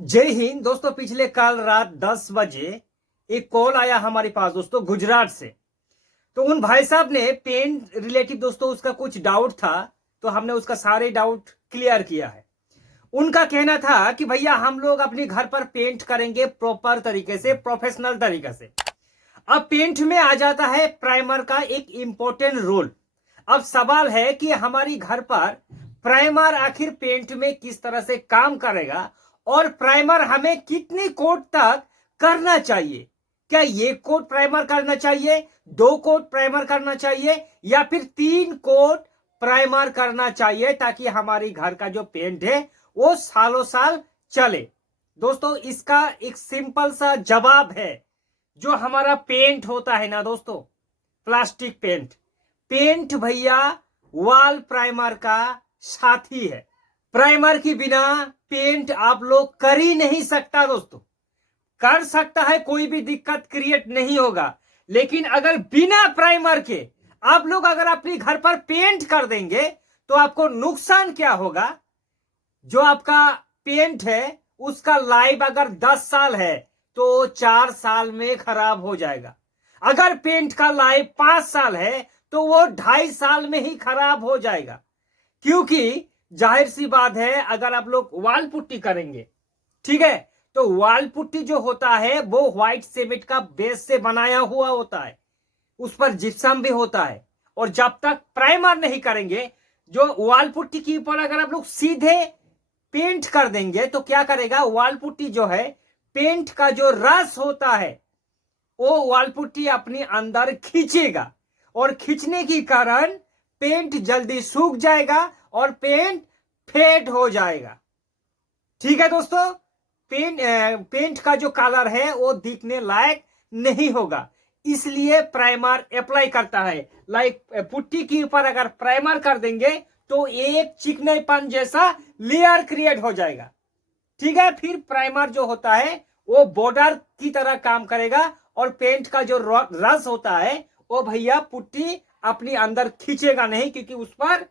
जय हिंद दोस्तों। पिछले कल रात 10 बजे एक कॉल आया हमारे पास दोस्तों गुजरात से। तो उन भाई साहब ने पेन रिलेटिव दोस्तों उसका कुछ डाउट था, तो हमने उसका सारे डाउट क्लियर किया है। उनका कहना था कि भैया हम लोग अपने घर पर पेंट करेंगे प्रॉपर तरीके से, प्रोफेशनल तरीके से। अब पेंट में आ जाता है प्राइमर का एक इंपॉर्टेंट रोल। अब सवाल है कि हमारी घर पर प्राइमर आखिर पेंट में किस तरह से काम करेगा और प्राइमर हमें कितनी कोट तक करना चाहिए। क्या ये कोट प्राइमर करना चाहिए, 2 कोट प्राइमर करना चाहिए, या फिर 3 कोट प्राइमर करना चाहिए ताकि हमारी घर का जो पेंट है वो सालों साल चले। दोस्तों इसका एक सिंपल सा जवाब है। जो हमारा पेंट होता है ना दोस्तों, प्लास्टिक पेंट, पेंट भैया वॉल प्राइमर का साथी है। प्राइमर के बिना पेंट आप लोग कर ही नहीं सकता दोस्तों। कर सकता है, कोई भी दिक्कत क्रिएट नहीं होगा, लेकिन अगर बिना प्राइमर के आप लोग अगर अपने घर पर पेंट कर देंगे तो आपको नुकसान क्या होगा। जो आपका पेंट है उसका लाइफ अगर 10 साल है तो 4 साल में खराब हो जाएगा। अगर पेंट का लाइफ 5 साल है तो वो 2.5 साल में ही खराब हो जाएगा। क्योंकि जाहिर सी बात है, अगर आप लोग वॉल पुट्टी करेंगे, ठीक है, तो वॉल पुट्टी जो होता है वो व्हाइट सीमेंट का बेस से बनाया हुआ होता है, उस पर जिप्सम भी होता है। और जब तक प्राइमर नहीं करेंगे, जो वॉल पुट्टी के ऊपर अगर आप लोग सीधे पेंट कर देंगे तो क्या करेगा, वॉल पुट्टी जो है, पेंट का जो रस होता है वो वॉल पुट्टी अपने अंदर खींचेगा, और खींचने के कारण पेंट जल्दी सूख जाएगा और पेंट फेड हो जाएगा। ठीक है दोस्तों, पेंट का जो कलर है वो दिखने लायक नहीं होगा, इसलिए प्राइमर अप्लाई करता है। लाइक पुट्टी के ऊपर अगर प्राइमर कर देंगे तो एक चिकनापन जैसा लेयर क्रिएट हो जाएगा। ठीक है, फिर प्राइमर जो होता है वो बॉर्डर की तरह काम करेगा, और पेंट का जो रस होता है वो भैया पुट्टी अपनी अंदर खींचेगा नहीं, क्योंकि उस पर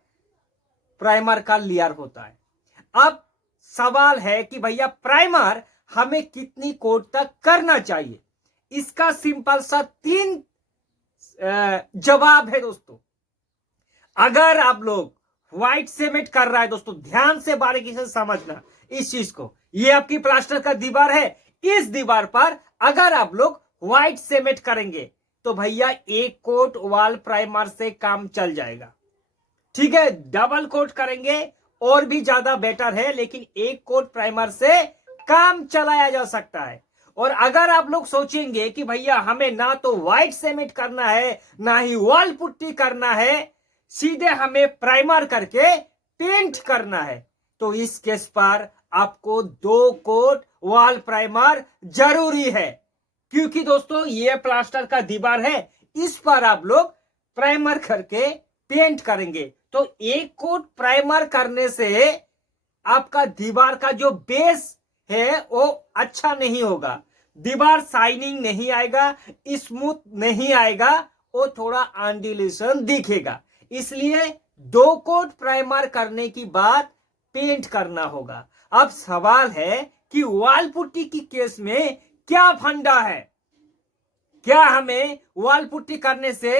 प्राइमर का लेयर होता है। अब सवाल है कि भैया प्राइमर हमें कितनी कोट तक करना चाहिए। इसका सिंपल सा 3 जवाब है दोस्तों। अगर आप लोग व्हाइट सीमेंट कर रहा है दोस्तों, ध्यान से बारीकी से समझना इस चीज को। ये आपकी प्लास्टर का दीवार है, इस दीवार पर अगर आप लोग व्हाइट सीमेंट करेंगे तो भैया 1 कोट वॉल प्राइमर से काम चल जाएगा। ठीक है, डबल कोट करेंगे और भी ज्यादा बेटर है, लेकिन 1 कोट प्राइमर से काम चलाया जा सकता है। और अगर आप लोग सोचेंगे कि भैया हमें ना तो व्हाइट सीमेंट करना है ना ही वॉल पुट्टी करना है, सीधे हमें प्राइमर करके पेंट करना है, तो इस केस पर आपको 2 कोट वॉल प्राइमर जरूरी है। क्योंकि दोस्तों ये प्लास्टर का दीवार है, इस पर आप लोग प्राइमर करके पेंट करेंगे, तो 1 कोट प्राइमर करने से आपका दीवार का जो बेस है वो अच्छा नहीं होगा, दीवार शाइनिंग नहीं आएगा, स्मूथ नहीं आएगा, वो थोड़ा एंडुलेशन दिखेगा। इसलिए 2 कोट प्राइमर करने की बाद पेंट करना होगा। अब सवाल है कि वॉल पुट्टी की केस में क्या फंडा है। क्या हमें वॉल पुट्टी करने से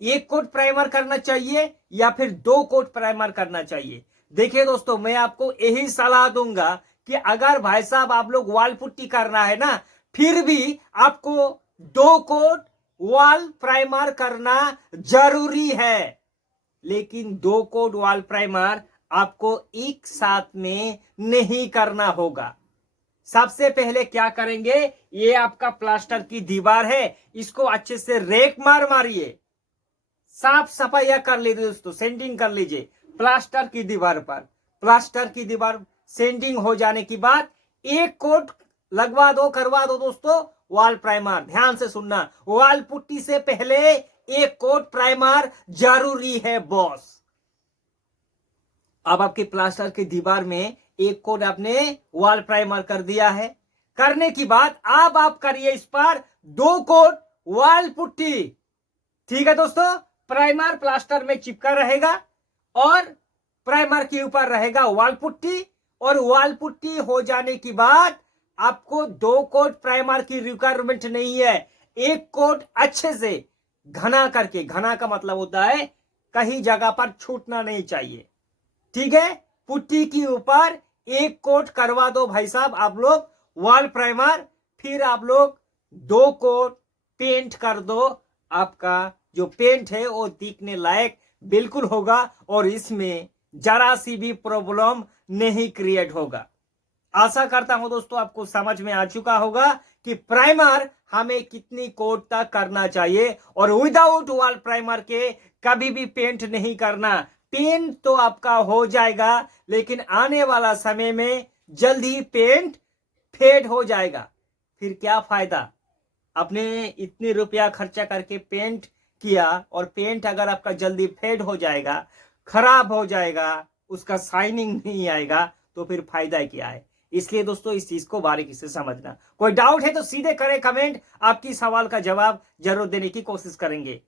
1 कोट प्राइमर करना चाहिए या फिर 2 कोट प्राइमर करना चाहिए। देखिए दोस्तों, मैं आपको यही सलाह दूंगा कि अगर भाई साहब आप लोग वॉल पुट्टी करना है ना, फिर भी आपको 2 कोट वॉल प्राइमर करना जरूरी है, लेकिन 2 कोट वॉल प्राइमर आपको एक साथ में नहीं करना होगा। सबसे पहले क्या करेंगे, ये आपका प्लास्टर की दीवार है, इसको अच्छे से रेक मारिए, साफ सफाई कर लीजिए दोस्तों, सेंडिंग कर लीजिए प्लास्टर की दीवार पर। प्लास्टर की दीवार सेंडिंग हो जाने के बाद 1 कोट लगवा दो, करवा दो दोस्तों वॉल प्राइमर। ध्यान से सुनना, वॉल पुट्टी से पहले 1 कोट प्राइमर जरूरी है बॉस। अब आपके प्लास्टर की दीवार में 1 कोट आपने वॉल प्राइमर कर दिया है। करने की बाद अब आप करिए इस पर 2 कोट वॉल पुट्टी। ठीक है दोस्तों, प्राइमर प्लास्टर में चिपका रहेगा और प्राइमर के ऊपर रहेगा वॉल पुट्टी, और वॉल पुट्टी हो जाने के बाद आपको 2 कोट प्राइमर की रिक्वायरमेंट नहीं है। 1 कोट अच्छे से घना करके, घना का मतलब होता है कहीं जगह पर छूटना नहीं चाहिए, ठीक है। पुट्टी के ऊपर 1 कोट करवा दो भाई साहब आप लोग वॉल प्राइमर, फिर आप लोग 2 कोट पेंट कर दो। आपका जो पेंट है वो दिखने लायक बिल्कुल होगा और इसमें जरा सी भी प्रॉब्लम नहीं क्रिएट होगा। आशा करता हूं दोस्तों आपको समझ में आ चुका होगा कि प्राइमर हमें कितनी कोट तक करना चाहिए और विदाउट वॉल प्राइमर के कभी भी पेंट नहीं करना। पेंट तो आपका हो जाएगा लेकिन आने वाला समय में जल्दी पेंट फेड हो जाएगा, फिर क्या फायदा। आपने इतने रुपया खर्चा करके पेंट किया और पेंट अगर आपका जल्दी फेड हो जाएगा, खराब हो जाएगा, उसका शाइनिंग नहीं आएगा, तो फिर फायदा क्या है। इसलिए दोस्तों इस चीज को बारीकी से समझना। कोई डाउट है तो सीधे करें कमेंट, आपकी सवाल का जवाब जरूर देने की कोशिश करेंगे।